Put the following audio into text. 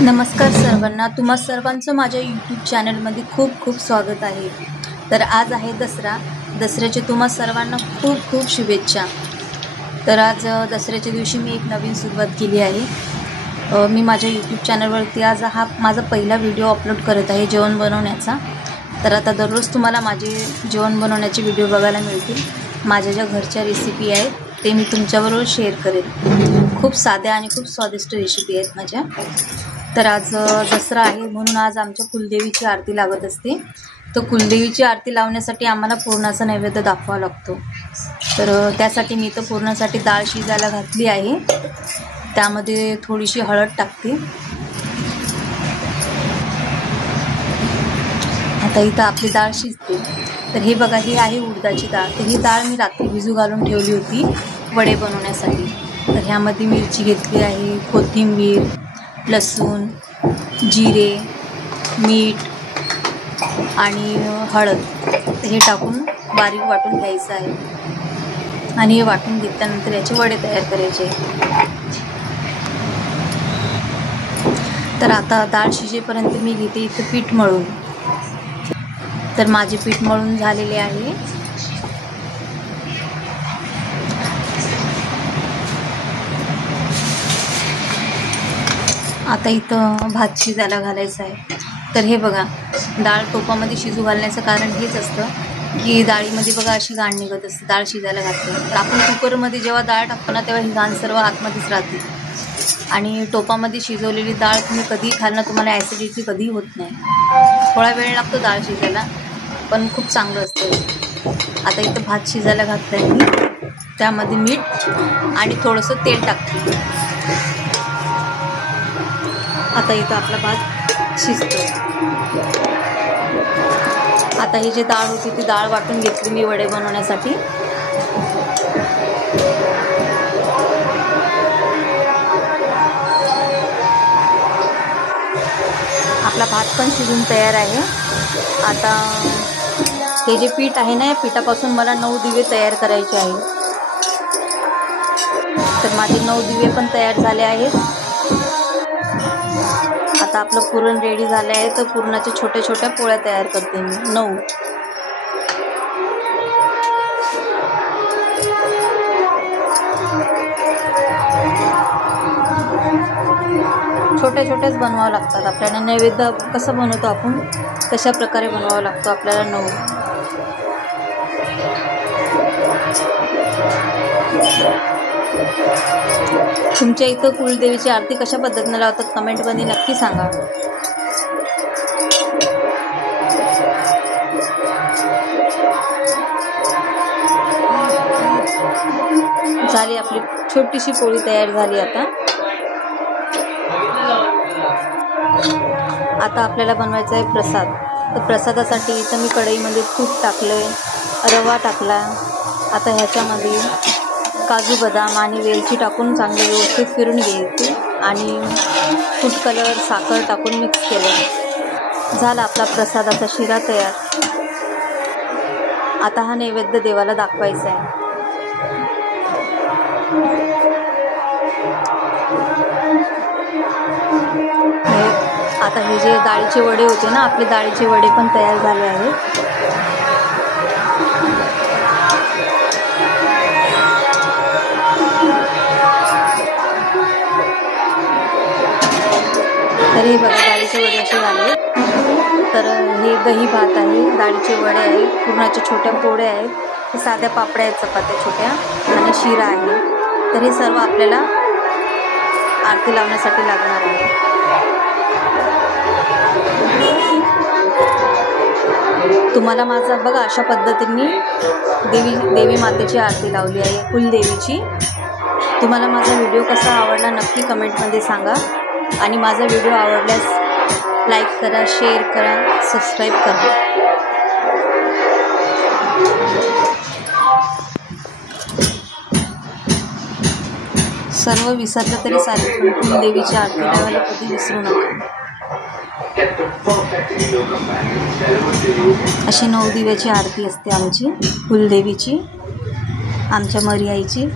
नमस्कार सर्वांना, तुम्हा सर्वांचं माझ्या यूट्यूब चॅनलमध्ये खूप खूप स्वागत आहे। तर आज आहे दसरा। दसऱ्याचे तुम्हा सर्वांना खूप खूप शुभेच्छा। तर आज दसऱ्याच्या दिवशी मी एक नवीन सुरुवात केली आहे। मी माझ्या यूट्यूब चॅनलवरती आज हा माझा पहिला व्हिडिओ अपलोड करत आहे जेवण बनवण्याचा। तर आता दररोज तुम्हाला माझे जेवण बनवण्याचे व्हिडिओ बघायला मिळतील। माझ्या ज्या घरच्या रेसिपी आहेत ते मी तुमच्याबरोबर शेअर करेन। खूप साध्या आणि खूप स्वादिष्ट रेसिपी आहेत माझ्या। तर आज दसरा आहे म्हणून आज आमच्या कुलदेवीची आरती लागत असते। तर कुलदेवीची आरती लावण्यासाठी आम्हाला पुरणाचा नैवेद्य दाखवावा लागतो। तर त्यासाठी मी तर पुरणासाठी डाळ शिजायला घातली आहे। त्यामध्ये थोडीशी हळद टाकते। आता इथं आपली डाळ शिजते। तर हे बघा, ही आहे उडदाची डाळ। तर ही डाळ मी रात्री भिजू घालून ठेवली होती वडे बनवण्यासाठी। तर ह्यामध्ये मिरची घेतली आहे, कोथिंबीर, लसूण, जिरे, मीठ आणि हळद हे टाकून बारीक वाटून घ्यायचं आहे। आणि हे वाटून घेतल्यानंतर याचे वडे तयार करायचे। तर आता डाळ शिजेपर्यंत मी घेते इथं पीठ मळून। तर माझे पीठ मळून झालेले आहे। आता इथं भात शिजायला घालायचं आहे। तर हे बघा, डाळ टोपामध्ये शिजू घालण्याचं कारण हेच असतं की डाळीमध्ये बघा अशी घाण निघत असते डाळ शिजायला घातली। तर आपण कुकरमध्ये जेव्हा डाळ टाकतो ना तेव्हा ही घाण सर्व आतमध्येच राहते। आणि टोपामध्ये शिजवलेली डाळ तुम्ही कधीही खाल ना, तुम्हाला ॲसिडिटी कधीही होत नाही। थोडा वेळ लागतो डाळ शिजायला, पण खूप चांगलं असतं। आता इथं भात शिजायला घातलं आहे मी। त्यामध्ये मीठ आणि थोडंसं तेल टाकते। आता इथं आपला भात शिजतो। आता ही जी डाळ होती ती डाळ वाटून घेतली मी वडे बनवण्यासाठी। आपला भात पण शिजून तयार आहे। आता हे जे पीठ आहे ना, या पिठापासून मला 9 दिवे तयार करायचे आहे। तर माझे 9 दिवे पण तयार झाले आहेत। आता आपलं पुरण रेडी झालं आहे। तर पुरणाच्या छोट्या छोट्या पोळ्या तयार करते मी 9। छोट्या छोट्याच बनवावं लागतात आपल्याला। नैवेद्य कसं बनवतो आपण तशा प्रकारे बनवावं लागतो आपल्याला 9। तुमच्या इथं कुलदेवीची आरती कशा पद्धतीने लावतात कमेंटमध्ये नक्की सांगा। झाली आपली छोटीशी पोळी तयार झाली। आता आपल्याला बनवायचा आहे प्रसाद। तर प्रसादासाठी इथं मी कढईमध्ये तूप टाकलंय, रवा टाकला। आता ह्याच्यामध्ये काजू बदाम आणि वेलची टाकून चांगले व्यवस्थित फिरून घ्यायचे आणि फूड कलर साखर टाकून मिक्स केलं। झाला आपला प्रसादाचा शिरा तयार। आता हा नैवेद्य देवाला दाखवायचा आहे। आता हे जे डाळीचे वडे होते ना, आपले डाळीचे वडे पण तयार झाले आहेत। तर हे बघा, डाळीचे वडे असे झाले। तर हे दही भात आहे, डाळीचे वडे आहेत, पुरणाच्या छोट्या पोळ्या आहेत, साध्या पापड्या आहेत चपात्या छोट्या आणि शिरा आहे। तर हे सर्व आपल्याला आरती लावण्यासाठी लागणार आहे। तुम्हाला माझा बघा अशा पद्धतीने देवी मातेची आरती लावली आहे कुलदेवीची। तुम्हाला माझा व्हिडिओ कसा आवडला नक्की कमेंटमध्ये सांगा। आणि माझा व्हिडिओ आवडल्यास लाईक करा, शेअर करा, सबस्क्राईब करा। सर्व विसरलं तरी चालेल, पण कुलदेवीची आरती लावायला कधी विसरू नका। अशी 9 दिव्याची आरती असते आमची कुलदेवीची, आमच्या मरी आईची।